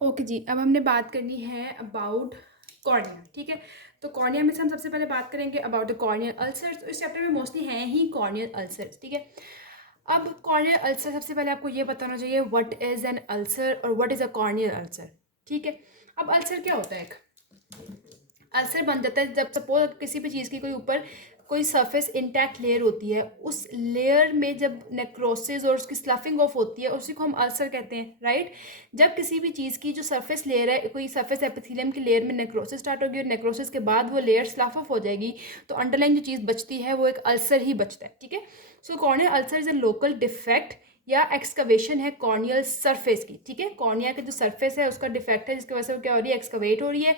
Okay जी, अब हमने बात करनी है अबाउट कॉर्निया, ठीक है। तो कॉर्निया में से हम सबसे पहले बात करेंगे अबाउट द कॉर्नियल अल्सर्स। तो इस चैप्टर में मोस्टली हैं ही कॉर्नियल अल्सर्स, ठीक है। अब कॉर्नियल अल्सर, सबसे पहले आपको ये बताना चाहिए व्हाट इज़ एन अल्सर और what is a corneal ulcer, ठीक है। अब अल्सर क्या होता है? एक अल्सर बन जाता है जब सपोज किसी भी चीज़ की कोई ऊपर कोई सरफेस इंटैक्ट लेयर होती है, उस लेयर में जब नेक्रोसिस और उसकी स्लफिंग ऑफ होती है, उसी को हम अल्सर कहते हैं, राइट। जब किसी भी चीज़ की जो सरफेस लेयर है, कोई सरफेस एपिथेलियम की लेयर में नेक्रोसिस स्टार्ट होगी और नेक्रोसिस के बाद वो लेयर स्लफ ऑफ हो जाएगी, तो अंडरलाइन जो चीज़ बचती है वो एक अल्सर ही बचता है, ठीक है। So corneal ulcer is a local defect या एक्सकवेशन है कॉर्नियल सरफेस की, ठीक है। कॉर्निया का जो सरफेस है उसका डिफेक्ट है, जिसकी वजह से वो क्या हो रही है, एक्सकवेट हो रही है,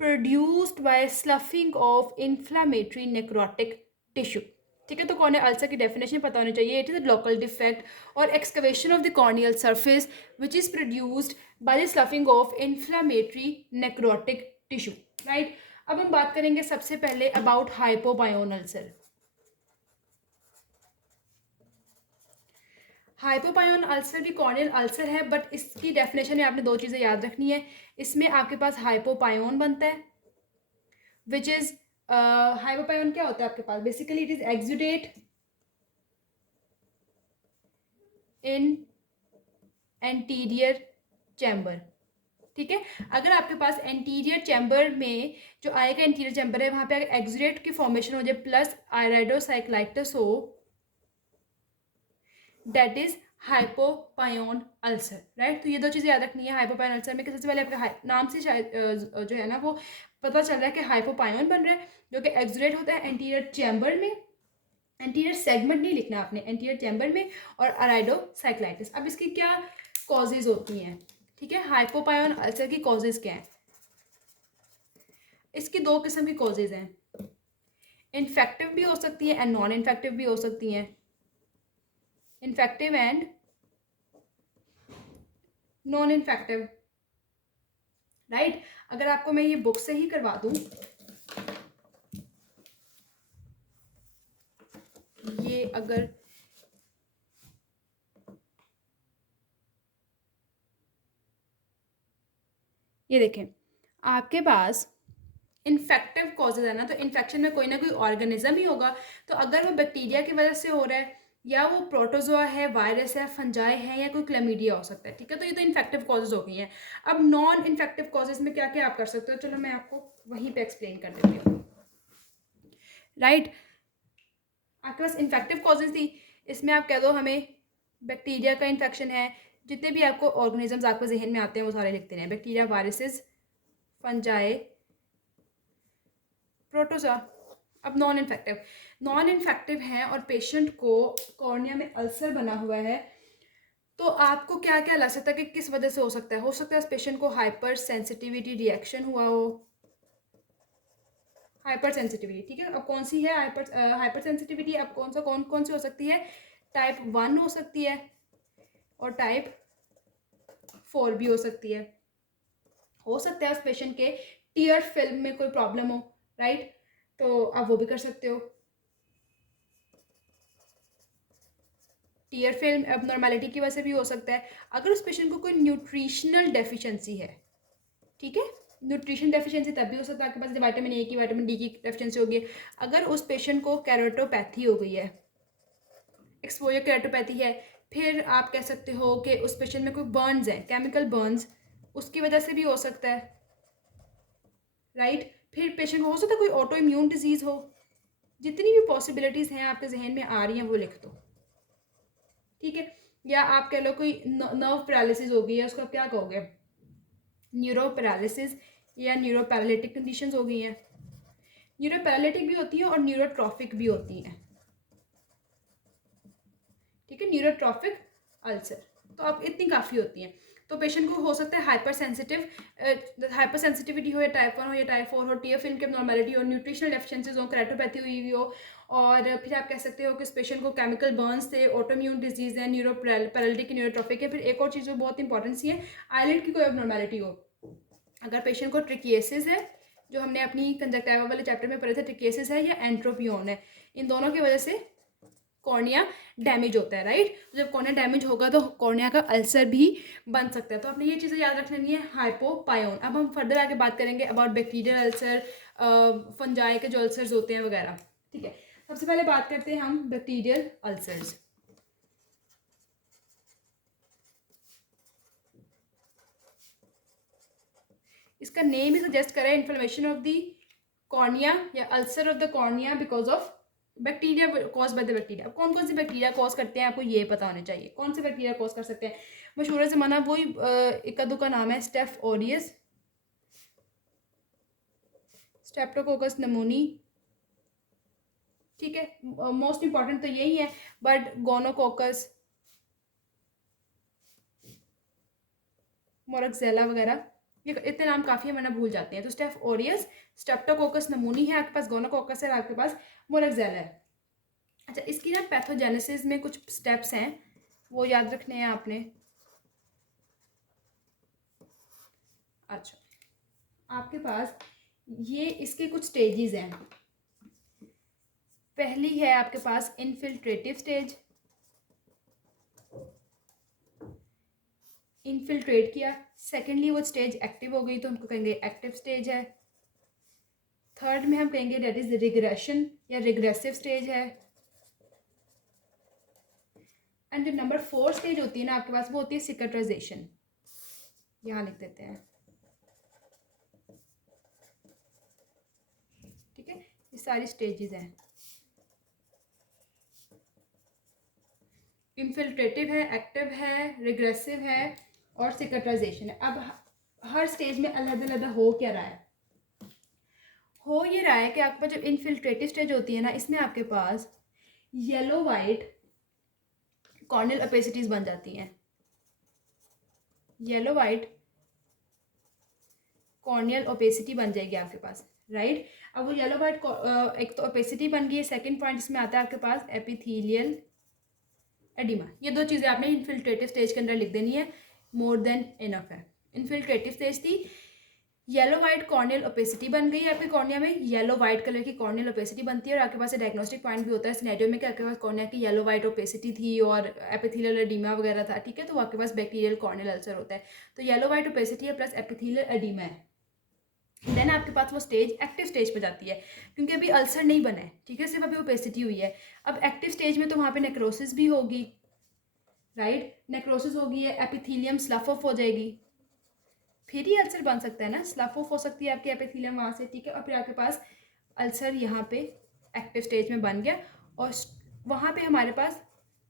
produced by sloughing of inflammatory necrotic tissue, ठीक है। तो कॉर्नियल अल्सर की डेफिनेशन पता होनी चाहिए। It is a local defect or excavation of the corneal surface which is produced by the sloughing of inflammatory necrotic tissue, right. अब हम बात करेंगे सबसे पहले about hypopyon ulcer. Hypopyon ulcer भी कॉर्नियल अल्सर है, बट इसकी डेफिनेशन में आपने दो चीज़ें याद रखनी है। इसमें आपके पास हाइपोपायोन बनता है विच इज हाइपोपायोन क्या होता है आपके पास, basically it is exudate in anterior chamber, ठीक है। अगर आपके पास एंटीरियर चैम्बर में जो आएगा, एंटीरियर चैम्बर है, वहां पे अगर एक्सुडेट की फॉर्मेशन हो जाए प्लस आयराइडोसाइक्लाइटिस हो, दैट इज हाइपोपायोन अल्सर, राइट। तो ये दो चीज़ें याद रखनी है हाइपोपायोन अल्सर में कि सबसे पहले आपके नाम से शायद जो है ना वो पता चल रहा है कि हाइपोपायोन बन रहा है, जो कि एक्सुडेट होता है एंटीरियर चैम्बर में। एंटीरियर सेगमेंट नहीं लिखना आपने, एंटीरियर चैम्बर में। और अराइडोसाइक्लाइटिस, अब इसकी क्या कॉजेज होती हैं, ठीक है। हाइपोपायोन अल्सर की कॉजेज क्या है? इसकी दो किस्म की कॉजेज हैं, इन्फेक्टिव भी हो सकती है एंड नॉन इन्फेक्टिव भी हो सकती हैं। Infective and non infective, right. अगर आपको मैं ये बुक से ही करवा दूं, ये अगर ये देखें आपके पास इन्फेक्टिव कॉजेज है ना, तो इन्फेक्शन में कोई ना कोई ऑर्गेनिज्म ही होगा। तो अगर वो बैक्टीरिया की वजह से हो रहा है, या वो प्रोटोजोआ है, वायरस है, फंजाई है, या कोई क्लेमीडिया हो सकता है, ठीक है। तो ये तो इन्फेक्टिव कॉजेज हो गई हैं। अब नॉन इन्फेक्टिव कॉजेज में क्या क्या आप कर सकते हो, चलो मैं आपको वहीं पे एक्सप्लेन कर देती हूँ, राइट। आपके पास इन्फेक्टिव कॉजेज थी, इसमें आप कह दो हमें बैक्टीरिया का इन्फेक्शन है, जितने भी आपको ऑर्गेनिजम्स आपको जहन में आते हैं वो सारे लिखते हैं, बैक्टीरिया, वायरसेस, फंजाई, प्रोटोजा। अब नॉन इन्फेक्टिव है और पेशेंट को कॉर्निया में अल्सर बना हुआ है, तो आपको क्या क्या लग सकता है कि किस वजह से हो सकता है उस पेशेंट को हाइपर सेंसिटिविटी रिएक्शन हुआ हो। हाइपर सेंसिटिविटी, ठीक है। अब कौन सी है हाइपर सेंसिटिविटी, अब कौन कौन सी हो सकती है? टाइप 1 हो सकती है और टाइप 4 भी हो सकती है। हो सकता है उस पेशेंट के टीयर फिल्म में कोई प्रॉब्लम हो, राइट। तो आप वो भी कर सकते हो। टीयर फिल्म एबनॉर्मेलिटी की वजह से भी हो सकता है। अगर उस पेशेंट को कोई न्यूट्रिशनल डेफिशिएंसी है, ठीक है। न्यूट्रिशन डेफिशिएंसी तब भी हो सकता है आपके पास विटामिन ए की, विटामिन डी की डेफिशिएंसी होगी। अगर उस पेशेंट को कैरोटोपैथी हो गई है, एक्सपोजर कैरोटोपैथी है, फिर आप कह सकते हो कि उस पेशेंट में कोई बर्न्स है, केमिकल बर्न्स, उसकी वजह से भी हो सकता है, राइट। फिर पेशेंट को हो सकता है कोई ऑटो इम्यून डिजीज़ हो। जितनी भी पॉसिबिलिटीज़ हैं आपके जहन में आ रही हैं वो लिख दो, ठीक है। या आप कह लो कोई नर्व पैरालिसिस हो गई है, उसको आप क्या कहोगे, न्यूरो पैरालिसिस या न्यूरो पैरालिटिक कंडीशंस हो गई हैं। न्यूरो पैरालिटिक भी होती हैं और न्यूरोट्रॉफिक भी होती हैं, ठीक है। न्यूरोट्रॉफिक अल्सर, तो अब इतनी काफ़ी होती हैं। तो पेशेंट को हो सकता है हाइपर सेंसिटिविटी हो, या टाइप 1 हो, या टाइप 4 हो, टीयर फिल्म की नॉर्मेलिटी हो, न्यूट्रिशनल डेफिशिएंसीज हो, कैरोटोपैथी हुई हो, और फिर आप कह सकते हो कि इस पेशेंट को केमिकल बर्न्स थे, ऑटोम्यून डिजीज़ है, न्यूरो पैरालिटिक, न्यूरोट्रॉफिक है। फिर एक और चीज़ जो बहुत इंपॉर्टेंट सी है, आईलिड की कोई एबनॉर्मेलिटी हो। अगर पेशेंट को ट्रिकिएसिस है, जो हमने अपनी कंजक्टिवा वाले चैप्टर में पढ़े थे, ट्रिकिएसिस है या एंट्रोपियोन है, इन दोनों की वजह से कॉर्निया डैमेज होता है, राइट। तो जब कॉर्निया डैमेज होगा तो कॉर्निया का अल्सर भी बन सकता है। तो आपने ये चीज़ें याद रख लेनी है, हाइपोपायोन। अब हम फर्दर आगे बात करेंगे अबाउट बैक्टीरियल अल्सर, फंजाई के जो अल्सर्स होते हैं वगैरह, ठीक है। सबसे पहले बात करते हैं हम बैक्टीरियल अल्सर्स। इसका नेम ही सजेस्ट करे इन्फ्लेमेशन ऑफ द कॉर्निया या ulcer of the cornea because of bacteria cause by the bacteria. अब कौन कौन सी बैक्टीरिया कॉज करते हैं आपको ये पता होना चाहिए, कौन से बैक्टीरिया कॉज कर सकते हैं। मशहूर ज़माना वही एक दो का नाम है स्टेफ ऑरियस, स्ट्रेप्टोकोकस नमोनी, ठीक है। मोस्ट इंपॉर्टेंट तो यही है, बट गोनोकोकस, मोरक्सेला वगैरह, ये इतने नाम काफ़ी है वरना भूल जाते हैं। तो स्टेफ ओरियस, स्ट्रेप्टोकोकस नमूनी है आपके पास, गोनोकोकस है आपके पास, मोरक्सेला है। अच्छा, इसकी ना पैथोजेनेसिस में कुछ स्टेप्स हैं वो याद रखने हैं आपने। अच्छा, आपके पास ये इसके कुछ स्टेजेस हैं। पहली है आपके पास इनफिल्ट्रेटिव स्टेज, इनफिल्ट्रेट किया। सेकेंडली वो स्टेज एक्टिव हो गई तो हमको कहेंगे एक्टिव स्टेज है। थर्ड में हम कहेंगे डेट इज रिग्रेशन या रिग्रेसिव स्टेज है। एंड जो नंबर 4 स्टेज होती है ना आपके पास वो होती है सिकट्राइजेशन, यहाँ लिख देते हैं, ठीक है। ये सारी स्टेजेस हैं, इनफिल्ट्रेटिव है, एक्टिव है, रिग्रेसिव है और सिकट्राइजेशन है। अब हर स्टेज में अलग अलग हो क्या रहा है, हो ये रहा है कि आपके पास जब इनफिल्ट्रेटिव स्टेज होती है ना इसमें आपके पास येलो वाइट कॉर्नियल ओपेसिटीज बन जाती हैं, येलो वाइट कॉर्नियल ओपेसिटी बन जाएगी आपके पास, राइट। अब वो येलो वाइट एक तो ओपेसिटी बन गई है, सेकंड पॉइंट इसमें आता है आपके पास एपिथेलियल एडिमा। ये दो चीज़ें आपने इनफिल्ट्रेटिव स्टेज के अंदर लिख देनी है, मोर देन इनफ है। इनफिल्ट्रेटिव स्टेज थी, येलो वाइट कॉर्नियल ओपेसिटी बन गई आपकी कॉर्निया में, येलो वाइट कलर की कॉर्नियल ओपेसिटी बनती है और आपके पास डायग्नोस्टिक पॉइंट भी होता है सिनेरियो में कि आपके पास कॉर्निया की येलो वाइट ओपेसिटी थी और एपिथेलियल एडिमा वगैरह था, ठीक है। तो आपके पास बैक्टीरियल कॉर्नियल अल्सर होता है। तो येलो वाइट ओपेसिटी है प्लस एपिथेलियल एडिमा है। देन आपके पास वो स्टेज एक्टिव स्टेज पे जाती है क्योंकि अभी अल्सर नहीं बना है, ठीक है, सिर्फ अभी ओपेसिटी हुई है। अब एक्टिव स्टेज में तो वहाँ पे नेक्रोसिस भी होगी, राइट, नेक्रोसिस होगी है, एपिथेलियम स्लफ ऑफ हो जाएगी, फिर ही अल्सर बन सकता है ना, स्लफ ऑफ हो सकती है आपकी एपिथेलियम वहाँ से, ठीक है। और फिर आपके पास अल्सर यहाँ पे एक्टिव स्टेज में बन गया और वहाँ पे हमारे पास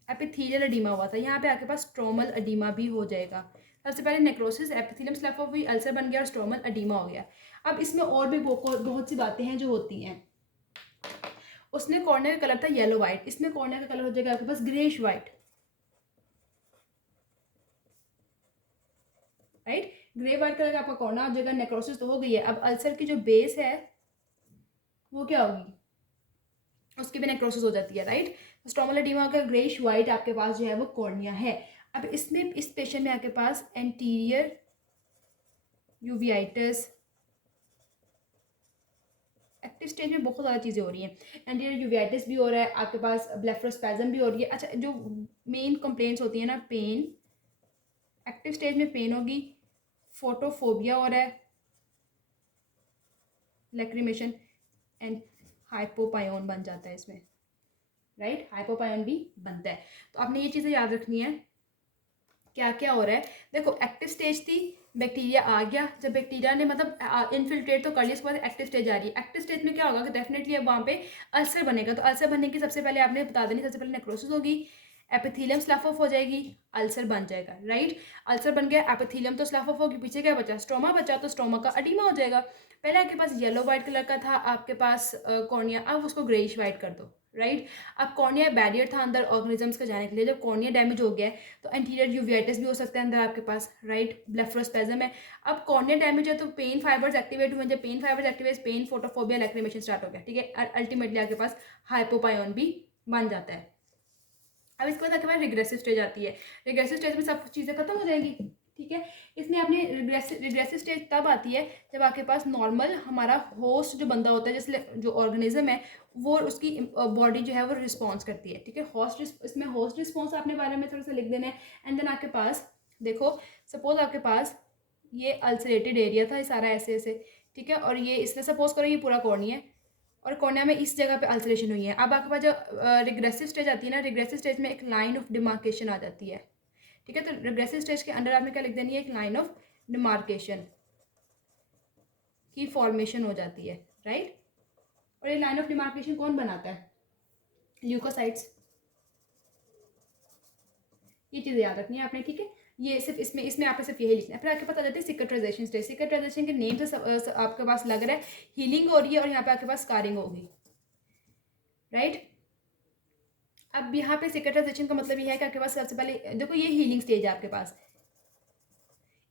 एपिथेलियल एडिमा हुआ था, यहाँ पे आपके पास स्ट्रोमल एडिमा भी हो जाएगा। सबसे पहले नेक्रोसिस, एपिथेलियम स्लफ ऑफ हुई, अल्सर बन गया और स्ट्रोमल एडिमा हो गया। अब इसमें और भी बहुत सी बातें हैं जो होती हैं। उसने कॉर्निया का कलर था येलो वाइट, इसमें कॉर्निया का कलर हो जाएगा आपके पास greyish white, right. Grey white colour का आपका कॉर्निया हो जाएगा, नेक्रोसिस तो हो गई है। अब अल्सर की जो बेस है वो क्या होगी, उसकी भी नेक्रोसिस हो जाती है, राइट। स्ट्रोमल एडिमा का ग्रेश वाइट आपके पास जो है वो कॉर्निया है। अब इसमें इस पेशेंट में आपके पास एंटीरियर यूवियाइटिस, एक्टिव स्टेज में बहुत ज़्यादा चीज़ें हो रही हैं, एंटीरियर यूवियाइटिस भी हो रहा है आपके पास, ब्लेफरोस्पैज्म भी हो रही है। अच्छा, जो मेन कंप्लेंट्स होती हैं ना, पेन, एक्टिव स्टेज में पेन होगी, फोटोफोबिया हो रहा है, लैक्रिमेशन एंड हाइपोपायोन बन जाता है इसमें, राइट, हाइपोपायोन भी बनता है। तो आपने ये चीज़ें याद रखनी है क्या क्या हो रहा है। देखो, एक्टिव स्टेज थी, बैक्टीरिया आ गया, जब बैक्टीरिया ने मतलब इन्फिल्ट्रेट तो कर लिया, उसके बाद एक्टिव स्टेज आ रही है। एक्टिव स्टेज में क्या होगा कि डेफिनेटली अब वहाँ पे अल्सर बनेगा। तो अल्सर बनने की सबसे पहले आपने बता देनी, सबसे पहले नेक्रोसिस होगी, एपिथेलियम स्लफ ऑफ हो जाएगी, अल्सर बन जाएगा, राइट। अल्सर बन गया, एपिथेलियम तो स्लफ ऑफ होगी, पीछे क्या बचा, स्ट्रोमा बचा, तो स्ट्रोमा का एडिमा हो जाएगा। पहले आपके पास येलो वाइट कलर का था आपके पास कॉर्निया, अब उसको ग्रेइश वाइट कर दो, राइट। अब कॉर्निया बैरियर था अंदर ऑर्गेनिजम्स का जाने के लिए, जब कॉर्निया डैमेज हो गया है तो एंटीरियर यूवियाइटिस भी हो सकता है अंदर आपके पास, राइट, ब्लेफरोस्पैज्म है। अब कॉर्निया डैमेज है तो पेन फाइबर्स एक्टिवेट हुए, जब pain fibres activate, pain, photophobia, lacrimation start हो गया, ठीक है। अल्टीमेटली आपके पास हाइपोपायोन भी बन जाता है। अब इसके बाद आपके पास रिग्रेसिव स्टेज आती है, रिग्रेसिव स्टेज में सब चीज़ें खत्म हो जाएंगी, ठीक है। इस इसमें आपने रिग्रेसिव स्टेज तब आती है जब आपके पास नॉर्मल हमारा होस्ट जो बंदा होता है, जैसे जो ऑर्गेनिज्म है, वो उसकी बॉडी जो है वो रिस्पॉन्स करती है, ठीक है। इसमें होस्ट रिस्पॉन्स आपने बारे में थोड़ा सा लिख देना है। एंड देन आपके पास देखो, सपोज आपके पास ये अल्सरेटेड एरिया था, ये सारा ऐसे ऐसे, ठीक है, और ये इसने सपोज करो ये पूरा कॉर्निया है और कॉर्निया में इस जगह पे अल्सरेशन हुई है। अब आपके पास जो रिग्रेसिव स्टेज आती है ना, रिग्रेसिव स्टेज में एक लाइन ऑफ डिमार्केशन आ जाती है, ठीक है। तो रिग्रेसिव स्टेज के अंदर आपने क्या लिख देनी है, एक लाइन ऑफ डिमार्केशन की फॉर्मेशन हो जाती है, राइट। और ये लाइन ऑफ डिमार्केशन कौन बनाता है, ल्यूकोसाइट्स। ये चीज़ें याद रखनी है आपने, ठीक है। ये सिर्फ इसमें आपने सिर्फ यही लिखना है। फिर आपके पास आ जाती है सिकट्राइजेशन स्टेज। सिकट्राइजेशन के नेम से आपके पास लग रहा है हीलिंग हो रही है और यहाँ पे आपके पास स्कारिंग होगी, राइट। अब यहाँ पे सिकट्राइजेशन का मतलब ये है कि आपके पास सबसे पहले देखो ये हीलिंग स्टेज है आपके पास,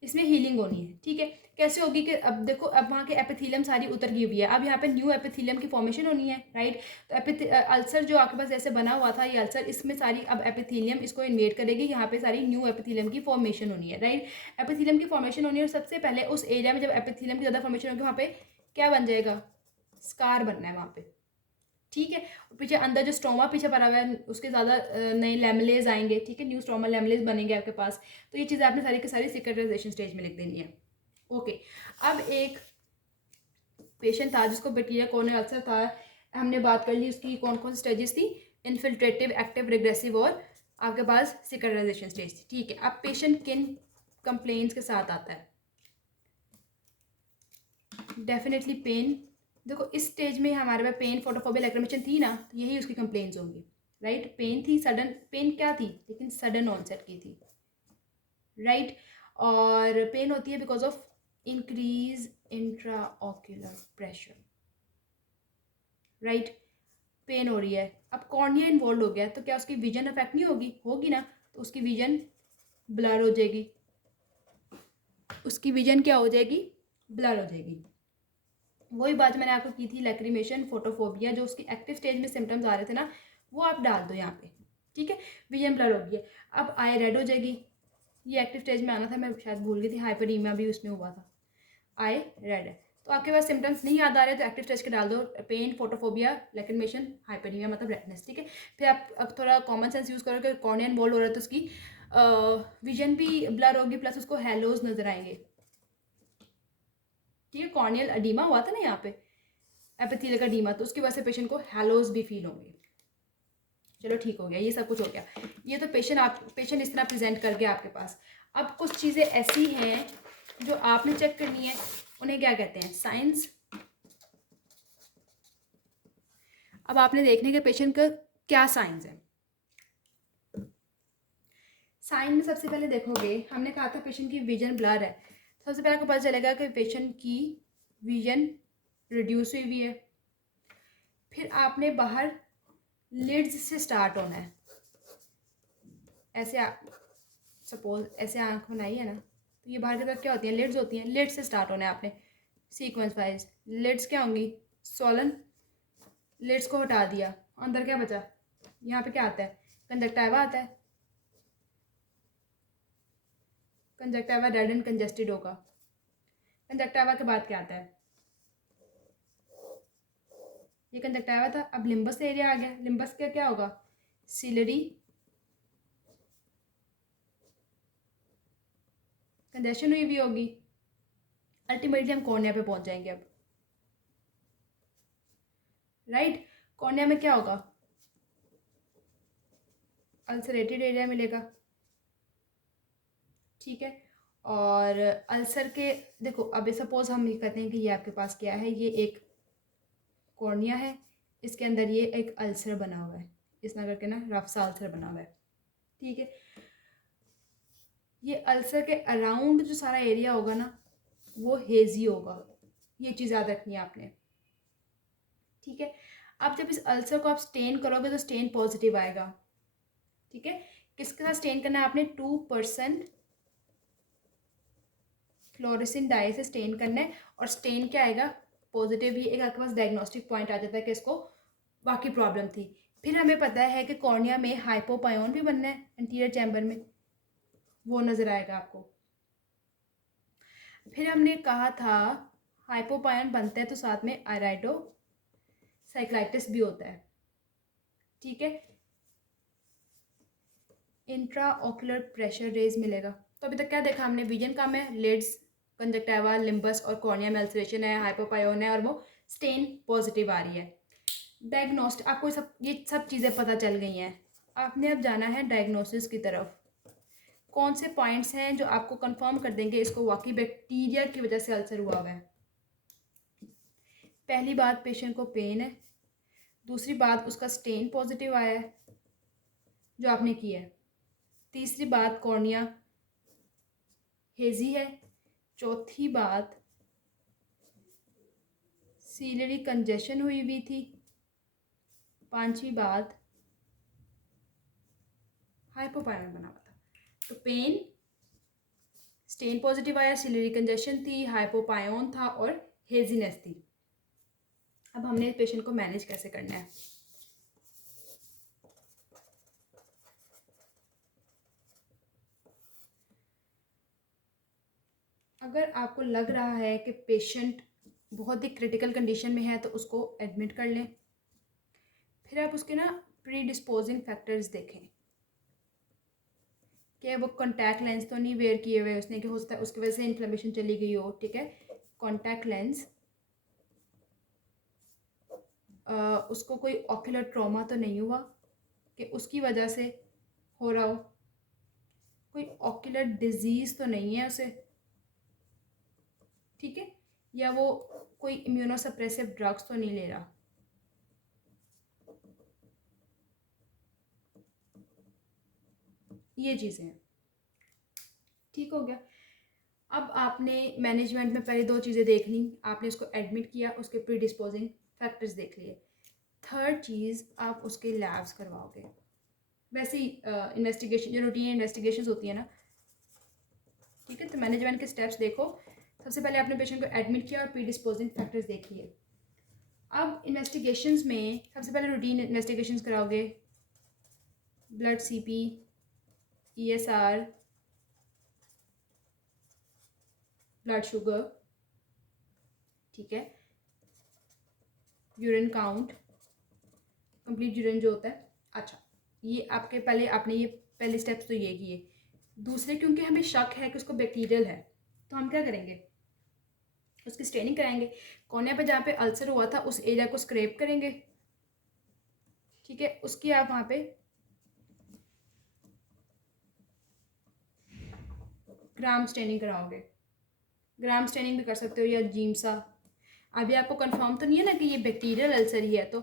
इसमें हीलिंग होनी है, ठीक है। कैसे होगी कि अब देखो, अब वहाँ के एपिथेलियम सारी उतर गई हुई है, अब यहाँ पे न्यू एपिथेलियम की फॉर्मेशन होनी है, राइट। तो अल्सर जो आपके पास जैसे बना हुआ था ये अल्सर, इसमें सारी अब एपिथेलियम इसको इन्वेट करेगी, यहाँ पे सारी न्यू एपिथेलियम की फॉर्मेशन होनी है, राइट। एपिथेलियम की फॉर्मेशन होनी है और सबसे पहले उस एरिया में जब एपिथेलियम की ज़्यादा फॉर्मेशन होगी, वहाँ पे क्या बन जाएगा, स्कार बनना है वहाँ पे, ठीक है। पीछे अंदर जो स्ट्रोमा पीछे पड़ा हुआ है उसके ज़्यादा नए लैमेलेज आएंगे, ठीक है, न्यू स्ट्रोमा लैमेलेज बनेंगे आपके पास। तो ये चीज़ें आपने सारी की सारी सिकट्राइजेशन स्टेज में लिख देनी है, ओके। अब एक पेशेंट था जिसको बैक्टीरिया कॉर्नियल अल्सर था, हमने बात कर ली उसकी कौन कौन सी स्टेजेस थी, इन्फिल्ट्रेटिव, एक्टिव, रिग्रेसिव और आपके पास सिकट्राइजेशन स्टेज थी, ठीक है। अब पेशेंट किन कंप्लेंट्स के साथ आता है, डेफिनेटली पेन। देखो इस स्टेज में हमारे पास पेन, फोटोफोबिया, लैक्रिमेशन थी ना, तो यही उसकी कंप्लेंट्स होंगी, राइट। पेन थी, सडन पेन क्या थी, लेकिन सडन ऑनसेट की थी, राइट। और पेन होती है because of increase intraocular pressure, right. Pain हो रही है, अब कॉर्निया इन्वॉल्व हो गया तो क्या उसकी विजन अफेक्ट नहीं होगी, होगी ना। तो उसकी विजन ब्लर हो जाएगी, उसकी विजन क्या हो जाएगी, ब्लर हो जाएगी। वही बात मैंने आपको की थी, लैक्रिमेशन, फोटोफोबिया, जो उसकी एक्टिव स्टेज में सिम्टम्स आ रहे थे ना, वो आप डाल दो यहाँ पे, ठीक है। विजन ब्लर हो गई है, अब आई रेड हो जाएगी, ये एक्टिव स्टेज में आना था, मैं शायद भूल गई थी, हाइपरीमिया भी उसमें हुआ था, आई रेड है। तो आपके पास सिम्टम्स नहीं याद आ रहे तो एक्टिव स्टेज के डाल दो, पेन, फोटोफोबिया, लैक्रिमेशन, हाइपरीमिया मतलब रेडनेस, ठीक है। फिर आप अब थोड़ा कॉमन सेंस यूज़ करो कि कॉर्निया इन्वॉल्व हो रहा है तो उसकी विजन भी ब्लर होगी, प्लस उसको हेलोज नजर आएंगे, ठीक है। कॉर्नियल अडीमा हुआ था ना यहाँ पे, एपिथेलियल का एडीमा, तो उसकी वजह से पेशेंट को हेलोज भी फील होंगे। चलो ठीक हो गया, ये सब कुछ हो गया। ये तो पेशेंट इस तरह प्रेजेंट कर गया आपके पास। अब कुछ चीज़ें ऐसी हैं जो आपने चेक करनी है, उन्हें क्या कहते हैं, साइंस। अब आपने देखने के पेशेंट का क्या साइंस है। साइन में सबसे पहले देखोगे, हमने कहा था पेशेंट की विजन ब्लर है, सबसे पहले आपको पता चलेगा कि पेशेंट की विजन रिड्यूस हुई हुई है। फिर आपने बाहर लिड्स से स्टार्ट होना है, ऐसे सपोज ऐसे आंख बनाई है ना, तो ये बाहर की तरफ क्या होती है, लिड्स होती हैं, लिड्स से स्टार्ट होना है आपने सीक्वेंस वाइज। लिड्स क्या होंगी, सोलन, लिड्स को हटा दिया, अंदर क्या बचा, यहाँ पे क्या आता है, कंजक्टिवा आता है, कंजक्टिवा डेड एंड कंजेस्टेड होगा। कंजक्टिवा के बाद क्या आता है, ये कंजक्टिवा था, अब लिम्बस एरिया आ गया, लिम्बस का क्या होगा, सिलरी, कंजेशन हुई भी होगी। अल्टीमेटली हम कॉर्निया पे पहुंच जाएंगे अब, राइट। कॉर्निया में क्या होगा, अल्सरेटेड एरिया मिलेगा, ठीक है। और अल्सर के देखो, अब सपोज हम ये कहते हैं कि ये आपके पास क्या है, ये एक कॉर्निया है, इसके अंदर ये एक अल्सर बना हुआ है, इस तरह करके ना रफ सा अल्सर बना हुआ है, ठीक है। ये अल्सर के अराउंड जो सारा एरिया होगा ना, वो हेजी होगा, ये चीज़ याद रखनी है आपने, ठीक है। अब जब इस अल्सर को आप स्टेन करोगे तो स्टेन पॉजिटिव आएगा, ठीक है। किसके साथ स्टेन करना है आपने, 2% फ्लोरेसिन डाई से स्टेन करना है, और स्टेन क्या आएगा, पॉजिटिव। ही एक आपके पास डायग्नोस्टिक पॉइंट आ जाता है कि इसको बाकी प्रॉब्लम थी। फिर हमें पता है कि कॉर्निया में हाइपोपायोन भी बनना है एंटीरियर चैम्बर में, वो नज़र आएगा आपको, फिर हमने कहा था हाइपोपायन बनता है तो साथ में आयराइडो साइक्लाइटिस भी होता है, ठीक है। इंट्रा ऑक्यूलर प्रेशर रेज मिलेगा। तो अभी तक क्या देखा हमने, विजन कम है, लिड्स, कंजक्टिवा, लिम्बस और कॉर्निया में अल्सरेशन है, हाइपोपायोन है और वो स्टेन पॉजिटिव आ रही है। डायग्नोस्ट आपको ये सब चीज़ें पता चल गई हैं। आपने अब जाना है डायग्नोसिस की तरफ। कौन से पॉइंट्स हैं जो आपको कंफर्म कर देंगे इसको वाकई बैक्टीरिया की वजह से अल्सर हुआ हुआ है। पहली बात, पेशेंट को पेन है। दूसरी बात, उसका स्टेन पॉजिटिव आया है जो आपने किया है। तीसरी बात, कॉर्निया हेजी है। चौथी बात, सीलरी कंजेशन हुई हुई थी। पांचवी बात, हाइपोपायन बना हुआ था। तो पेन, स्टेन पॉजिटिव आया, सीलरी कंजेशन थी, हाइपोपायोन था और हेजीनेस थी। अब हमने पेशेंट को मैनेज कैसे करना है। अगर आपको लग रहा है कि पेशेंट बहुत ही क्रिटिकल कंडीशन में है तो उसको एडमिट कर लें। फिर आप उसके ना प्री डिस्पोजिंग फैक्टर्स देखें कि वो कॉन्टैक्ट लेंस तो नहीं वेयर किए हुए उसने, कि हो सकता है उसकी वजह से इन्फ्लेमेशन चली गई हो, ठीक है। कॉन्टैक्ट लेंस, उसको कोई ऑक्यूलर ट्रॉमा तो नहीं हुआ कि उसकी वजह से हो रहा हो, कोई ऑक्यूलर डिजीज़ तो नहीं है उसे, ठीक है, या वो कोई इम्यूनोसप्रेसिव ड्रग्स तो नहीं ले रहा। ये चीज़ें हैं, ठीक हो गया। अब आपने मैनेजमेंट में पहले दो चीज़ें देख ली, आपने उसको एडमिट किया, उसके प्री डिस्पोजिंग फैक्टर्स देख लिए। थर्ड चीज़, आप उसके लैब्स करवाओगे। वैसे ही इन्वेस्टिगेशन, जो रूटीन इन्वेस्टिगेशंस होती है ना, ठीक है। तो मैनेजमेंट के स्टेप्स देखो। सबसे पहले आपने पेशेंट को एडमिट किया और प्री डिस्पोजिंग फैक्टर्स देख लिए। अब इन्वेस्टिगेशंस में सबसे पहले रूटीन इन्वेस्टिगेशंस कराओगे, blood CP, ESR, blood sugar, ठीक है, यूरिन काउंट, कंप्लीट यूरिन जो होता है। अच्छा, ये आपके पहले आपने ये पहले स्टेप्स तो ये किए। दूसरे, क्योंकि हमें शक है कि उसको बैक्टीरियल है तो हम क्या करेंगे, उसकी स्टेनिंग कराएंगे। कोने पे जहाँ पे अल्सर हुआ था उस एरिया को स्क्रैप करेंगे, ठीक है। उसकी आप वहाँ पे ग्राम स्टेनिंग कराओगे। ग्राम स्टेनिंग भी कर सकते हो या जीमसा। अभी आपको कंफर्म तो नहीं है ना कि ये बैक्टीरियल अल्सर ही है, तो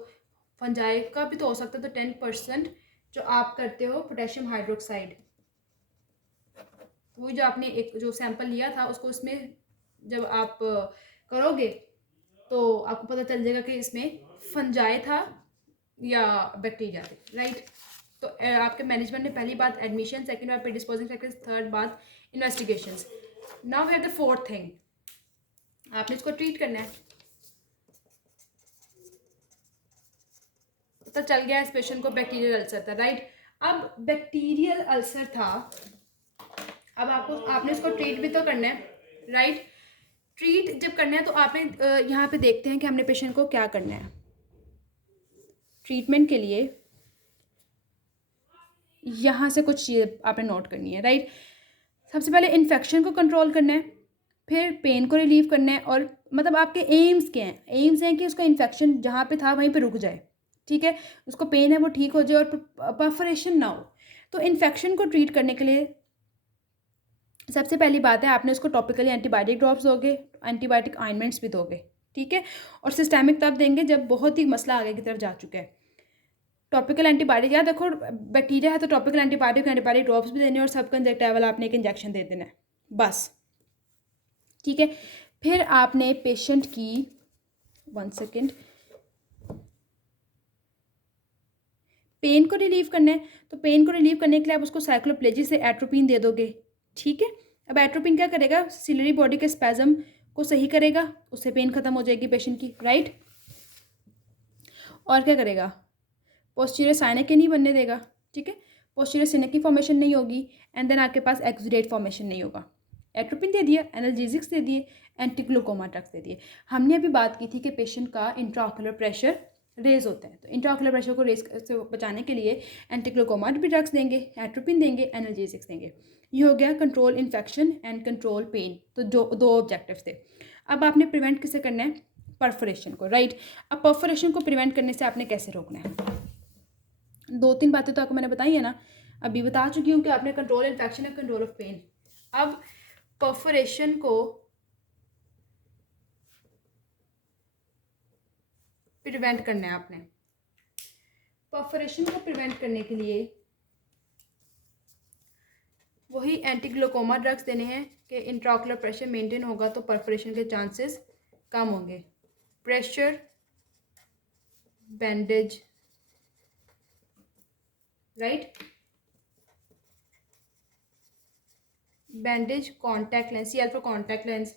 फंजाई का भी तो हो सकता है। तो 10% जो आप करते हो पोटेशियम हाइड्रोक्साइड, वो जो आपने एक जो सैंपल लिया था उसको उसमें जब आप करोगे तो आपको पता चल जाएगा कि इसमें फंजाई था या बैक्टीरिया थे, राइट। तो आपके मैनेजमेंट ने पहली बात एडमिशन, सेकंड बात प्रीडिस्पोजिंग फैक्टर्स, थर्ड बात investigations. Now we have the fourth thing, आपने इसको ट्रीट करना है। तो चल गया इस पेशेंट को बैक्टीरियल अल्सर था, राइट। अब बैक्टीरियल अल्सर था, अब आपने इसको ट्रीट भी तो करना है, राइट। ट्रीट जब करना है तो आपने यहाँ पे देखते हैं कि हमने पेशेंट को क्या करना है। ट्रीटमेंट के लिए यहाँ से कुछ चीज़ें आपने नोट करनी है, राइट। सबसे पहले इन्फेक्शन को कंट्रोल करना है, फिर पेन को रिलीव करना है, और मतलब आपके एम्स क्या हैं, एम्स हैं कि उसका इन्फेक्शन जहाँ पे था वहीं पे रुक जाए, ठीक है, उसको पेन है वो ठीक हो जाए और परफोरेशन ना हो। तो इन्फेक्शन को ट्रीट करने के लिए सबसे पहली बात है आपने उसको टॉपिकली एंटीबायोटिक ड्रॉप्स दोगे, एंटीबायोटिक ऑइंटमेंट्स भी दोगे, ठीक है। और सिस्टेमिक तब देंगे जब बहुत ही मसला आगे की तरफ जा चुका है। टॉपिकल एंटीबायोटिक, याद रखो बैक्टीरिया है तो टॉपिकल एंटीबायोटिक ड्रॉप्स भी देने और सब कंजक्टिवल आपने एक इंजेक्शन दे देना है, बस, ठीक है। फिर आपने पेशेंट की 1 सेकेंड पेन को रिलीव करना है। तो पेन को रिलीव करने के लिए आप उसको साइक्लोप्लेजी से एट्रोपिन दे दोगे, ठीक है। अब एट्रोपिन क्या करेगा, सिलरी बॉडी के स्पैज़म को सही करेगा, उससे पेन खत्म हो जाएगी पेशेंट की, राइट। और क्या करेगा, पोस्टीरियर साइनक के नहीं बनने देगा, ठीक है, पोस्टीरियर साइनक की फॉर्मेशन नहीं होगी, एंड देन आपके पास एक्सुडेट फॉर्मेशन नहीं होगा, एट्रोपिन दे दिया, एनाल्जेसिक्स दे दिए, एंटीग्लूकोमा ड्रग्स दे दिए। हमने अभी बात की थी कि पेशेंट का इंट्राऑक्यूलर प्रेशर रेज होता है, तो इंट्राऑक्यूलर प्रेशर को रेज से बचाने के लिए एंटीग्लूकोमा भी ड्रग्स देंगे, एट्रोपिन देंगे, एनाल्जेसिक्स देंगे। ये हो गया control infection and control pain, तो जो दो ऑब्जेक्टिव्स थे। अब आपने प्रिवेंट किसे करना है? परफोरेशन को, राइट। अब परफोरेशन को प्रिवेंट करने से आपने कैसे रोकना है? 2-3 बातें तो आपको मैंने बताई है ना, अभी बता चुकी हूँ कि आपने कंट्रोल इन्फेक्शन है, कंट्रोल ऑफ पेन। अब परफोरेशन को प्रिवेंट करना है आपने। परफोरेशन को प्रिवेंट करने के लिए वही एंटीग्लूकोमा ड्रग्स देने हैं कि इंट्राऑक्यूलर प्रेशर मेंटेन होगा तो परफोरेशन के चांसेस कम होंगे। Pressure, bandage, right, bandage, contact lens, C alpha contact lens,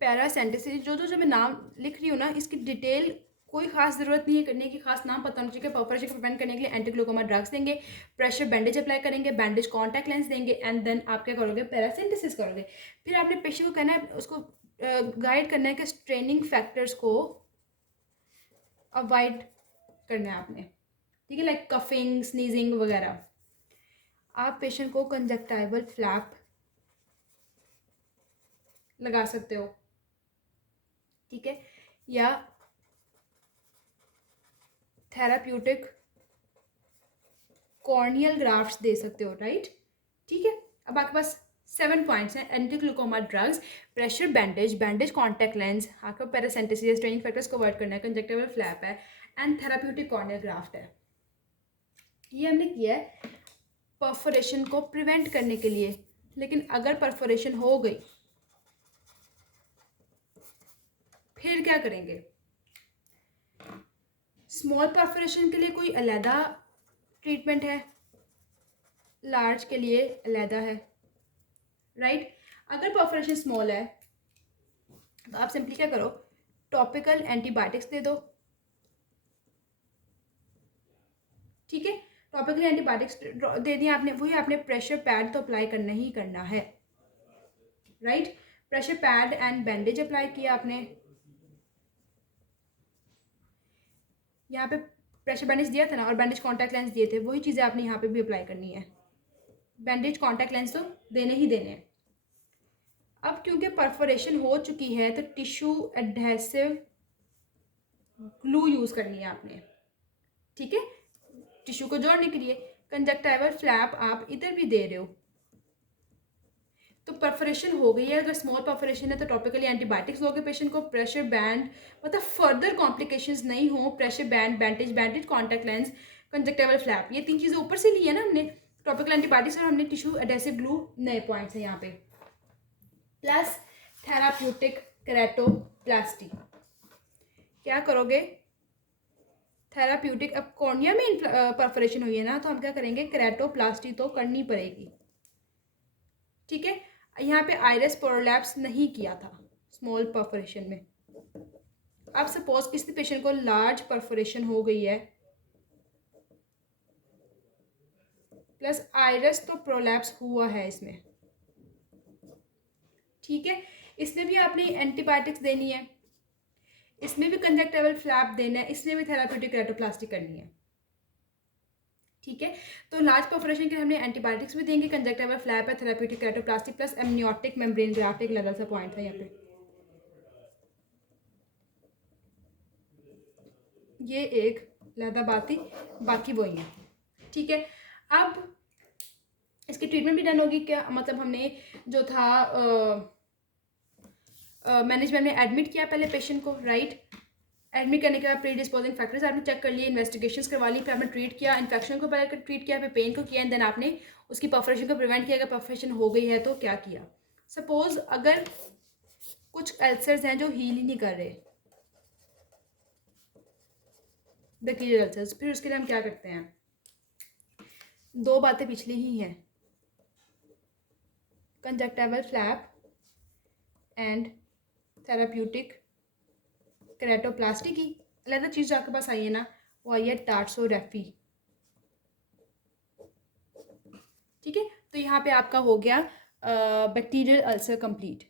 paracentesis, जो मैं नाम लिख रही हूँ ना, इसकी डिटेल कोई खास ज़रूरत नहीं है करने की, खास नाम पता होना चाहिए। परफोरेशन को प्रिवेंट करने के लिए एंटीग्लूकोमा ड्रग्स देंगे, प्रेशर बैंडेज अप्लाई करेंगे, बैंडेज कॉन्टैक्ट लेंस देंगे, एंड देन आप क्या करोगे? पैरासेंटेसिस करोगे। फिर आपने पेशेंट को कहना है, उसको गाइड करना है कि स्ट्रेनिंग फैक्टर्स को अवॉइड करना है आपने, ठीक है, लाइक कफिंग, स्नीजिंग वगैरह। आप पेशेंट को कंजक्टाइवल फ्लैप लगा सकते हो, ठीक है, या थेराप्यूटिक कॉर्नियल ग्राफ्ट्स दे सकते हो, राइट, ठीक है। अब आपके पास 7 पॉइंट्स हैं: antiglaucoma drugs, pressure bandage, bandage contact lens, आपका पैरासेंटेसिस, स्ट्रेनिंग फैक्टर्स को अवॉइड करना है, कंजक्टिवल फ्लैप है, एंड थेराप्यूटिक कॉर्नियल ग्राफ्ट है। ये हमने किया है परफोरेशन को प्रिवेंट करने के लिए। लेकिन अगर परफोरेशन हो गई फिर क्या करेंगे? स्मॉल परफोरेशन के लिए कोई अलहदा ट्रीटमेंट है, लार्ज के लिए अलहदा है, राइट। अगर परफोरेशन स्मॉल है तो आप सिंपली क्या करो? टॉपिकल एंटीबायोटिक्स दे दो, ठीक है। टॉपिकल एंटीबायोटिक्स दे दिया आपने, वही आपने प्रेशर पैड तो अप्लाई करना ही करना है, right. Pressure pad and bandage apply किया आपने, यहाँ पे प्रेशर बैंडेज दिया था ना, और बैंडेज कॉन्टैक्ट लेंस दिए थे, वही चीज़ें आपने यहाँ पे भी अप्लाई करनी है। बैंडेज कॉन्टैक्ट लेंस तो देने ही देने हैं। अब क्योंकि परफोरेशन हो चुकी है तो टिश्यू एडहेसिव ग्लू यूज़ करनी है आपने, ठीक है, टिश्यू को जोड़ने के लिए। कंजक्टाइवल फ्लैप आप इधर भी दे रहे हो, तो परफोरेशन हो गई है। अगर स्मॉल परफोरेशन है तो टॉपिकली एंटीबायोटिक्स दोगे पेशेंट को। प्रेशर बैंड, मतलब फर्दर कॉम्प्लिकेशंस नहीं हो, pressure band, bandage, bandage contact lens, conjunctival flap, ये 3 चीज़ें ऊपर से ली है ना हमने, टॉपिकल एंटीबायोटिक्स और हमने टिश्यू एडहेसिव ग्लू, नए पॉइंट्स हैं यहाँ पे, प्लस थेराप्यूटिक केराटोप्लास्टी। क्या करोगे? थेराप्यूटिक, अब कॉर्निया में परफोरेशन हुई है ना, तो हम क्या करेंगे? केराटोप्लास्टी तो करनी पड़ेगी, ठीक है। यहाँ पे आइरिस प्रोलैप्स नहीं किया था स्मॉल परफोरेशन में। अब सपोज किसी पेशेंट को लार्ज परफोरेशन हो गई है, प्लस आइरिस तो प्रोलैप्स हुआ है इसमें, ठीक है। इसमें भी आपने एंटीबायोटिक्स देनी है, इसमें भी कंजक्टिवल फ्लैप देना है, इसमें भी थेराप्यूटिक केराटोप्लास्टी करनी है, ठीक है। तो लार्ज परफोरेशन के लिए हमने एंटीबायोटिक्स भी देंगे, कंजक्टिवल फ्लैप है, therapeutic keratoplasty plus amniotic membrane graft, एक लेवल सा पॉइंट है यहाँ पे। ये एक लहदा बात थी, बाकी वही है, ठीक है। अब इसकी ट्रीटमेंट भी डन होगी क्या? मतलब हमने जो था मैनेजमेंट में एडमिट किया पहले पेशेंट को, राइट। एडमिट करने के बाद प्री डिस्पोजिंग फैक्टर्स आपने चेक कर लिए, इन्वेस्टिगेशंस करवा ली, फिर आपने ट्रीट किया, इन्फेक्शन को पहले ट्रीट किया, फिर पेन को किया, एंड देन आपने उसकी परफोरेशन को प्रिवेंट किया। अगर परफोरेशन हो गई है तो क्या किया? सपोज अगर कुछ अल्सर्स हैं जो हील ही नहीं कर रहे, बैक्टीरियल अल्सर्स, फिर उसके लिए हम क्या करते हैं? 2 बातें पिछली ही हैं, कंजक्टिवल फ्लैप एंड थेराप्यूटिक केराटोप्लास्टी की। अलग चीज़ जो आपके पास आई है ना, वो आई है टार्सोरेफी, ठीक है। तो यहाँ पे आपका हो गया बैक्टीरियल अल्सर कंप्लीट।